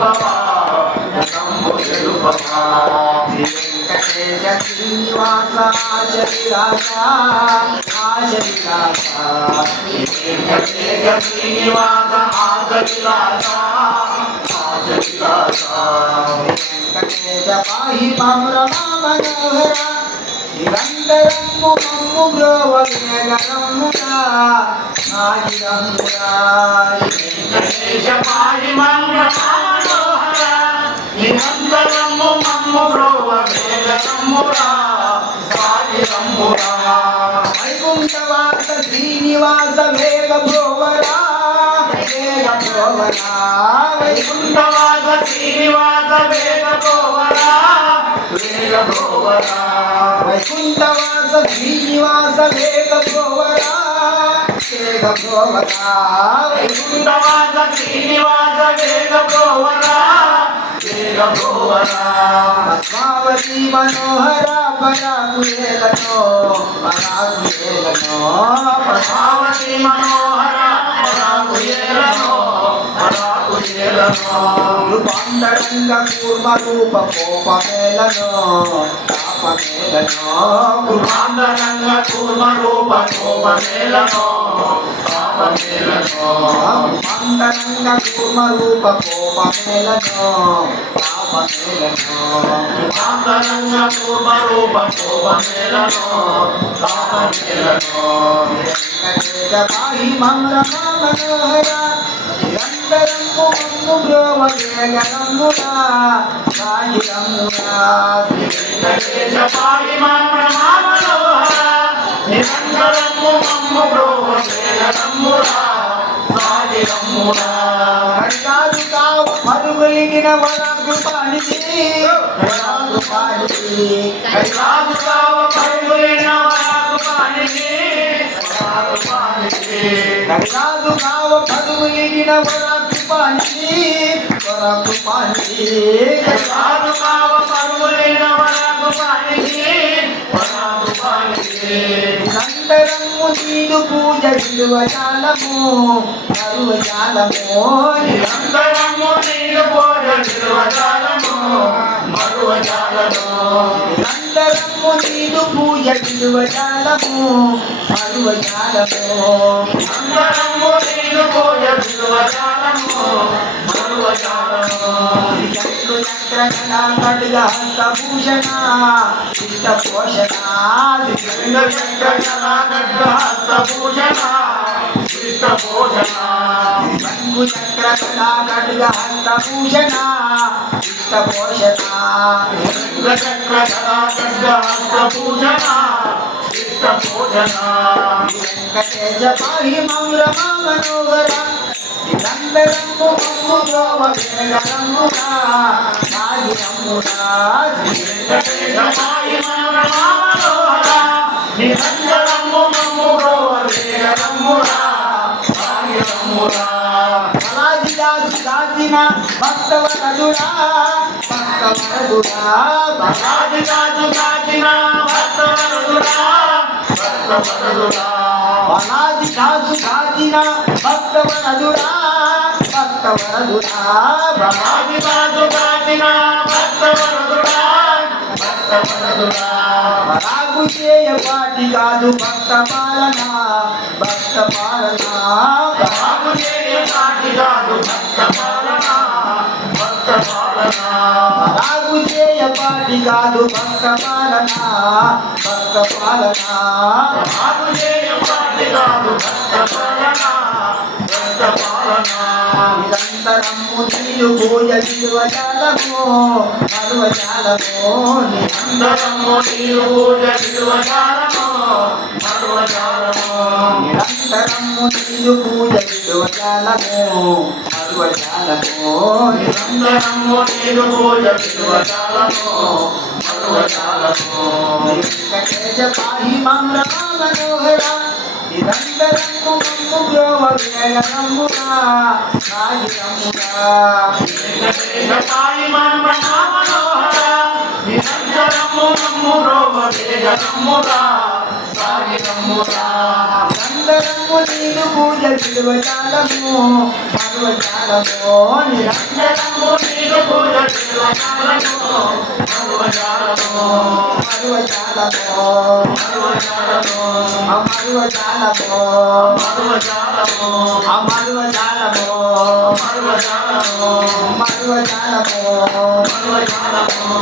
తెలుపవా జగంబు తెలుపవా వెంకటేశ శ్రీనివాస ఆశవిలాస ఆశవిలాస వెంకటేశ శ్రీనివాస ఆశవిలాస ఆశవిలాస వెంకటేశ పాహి మాం రమా మనోహర నిరంతరము మమ్ము బ్రోవ వేగరమ్మురా నాగిరమ్మురా వెంకటేశ పాహి మాం రమా మనోహర నిరంతరము మమ్ము బ్రోవ వేగరమ్మురా నాగిరమ్మురా వైకుంఠవాస శ్రీనివాస వేగ బ్రోవరా వేగ బ్రోవరా వైకుంఠవాస శ్రీనివాస వేగ బ్రోవరా వేగ బ్రోవరా వైకుంఠవాస శ్రీనివాస వేగ బ్రోవరా వేగ బ్రోవరా వైకుంఠవాస శ్రీనివాస వేగ బ్రోవరా వేగ బ్రోవరా పద్మావతి మనోహర పరాకుయేలను పరాకుయేలను పద్మావతి మనోహర పరాకుయేలను పరాకుయేలను రూపాంతరంగ కూర్మ రూప కోపమేలను తాపమేలను కృపాంతరంగ కూర్మ రూప కోపమేలను తాపమేలను రూపాంతరంగ కూర్మ రూప కోపమేలను తాపమేలను కృపాంతరంగ కూర్మ రూప కోపమేలను తాపమేలను వెంకటేశ పాహి మాం రమా మనోహర నిరంతరము మమ్ము బ్రోవ వేగరమ్మురా నాగిరమ్మురా వెంకటేశ పాహి మాం రమా మనోహర నిరంతరము మమ్ము బ్రోవ వేగరమ్మురా నాగిరమ్మురా హరికాదు కావ మరుగులిగిన వరకృపానిధి వరకృపానిధి కైలాసు కావ పరుగులిన వరకృపానిధి వరకృపానిధి హరికాదు కావ మరుగులిగిన వరకృపానిధి వరకృపానిధి కైలాసు కావ పరుగులిన వరకృపానిధి వరకృపానిధి నిరంతరము నీదు పూజ విలువజాలము మరువజాలము నిరంతరము నీరు పోజ నిర్వజాలము మరువజాలము నిరంతరము నీదు పూజ విలువజాలము మరువజాలము నిరంతరము నీరు పోజ నిర్వజాలము మరువజాలము చక్రు చక్ర కళా ఖడ్గ హస్తభూషణ ఇష్ట పోషణ చక్ర కళా ఖడ్గ హస్తభూషణ ఇష్ట భోజన శంకు చక్ర కళా ఖడ్గ హస్తభూషణ ఇష్ట పోషణ చక్ర కళా ఖడ్గ హస్తభూషణ ఇష్ట భోజన వెంకటేశ పాహి మాం రమా మనోహర నిరంతరము మమ్ము బ్రోవ వేగరమ్మురా నాగిరమ్మురా వెంకటేశ పాహి మాం రమా మనోహర నిరంతరము మమ్ము బ్రోవ వేగరమ్మురా నాగిరమ్మురా బలాదిదాసు దాచిన భక్తవరదుడా భక్తవరదుడా రాజుగాజు కాచిన భక్తవరదుడా భక్తవరదుడా బలాదిదాసు దాచిన భక్తవరదుడా భక్తవరదుడా రాజుగాజు కాచిన భక్తవరదుడా భక్తవరదుడా రాగు చేయపాటి కాదు భక్త పాలన భక్త పాలన రాగు చేయపాటి కాదు భక్త పాలన భక్త పాలన రాగు చేయపాటి కాదు భక్త పాలన భక్త పాలన రాగు చేయపాటి కాదు భక్త పాలన భక్త పాలన నిరంతరము నీరు పూజ విలువజాలము మరువజాలము నిరంతరము నీరు పూజ విలువజాలము మరువజాలము నిరంతరము నీరు పూజ విలువజాలము మరువజాలము నిరంతరము నీరు పూజ విలువజాలము మరువజాలము వెంకటేశ పాహి మాం రమా మనోహర నిరంతరము మమ్ము బ్రోవ వేగరమ్మురా నాగిరమ్మురా వెంకటేశ పాహి మాం రమా మనోహర నిరంతరము మమ్ము బ్రోవ వేగరమ్మురా సాగిరమ్మురా నిరంతరము నీదు పూజ విలువజాలము మరువజాలము నిరంతరము నీకు పూజ విలువజాలము మరువజాలము మరువజాలము మరువజాలము మరువజాలము మరువజాలము మరువజాలము మరువజాలము మరువజాలము మరువజాలము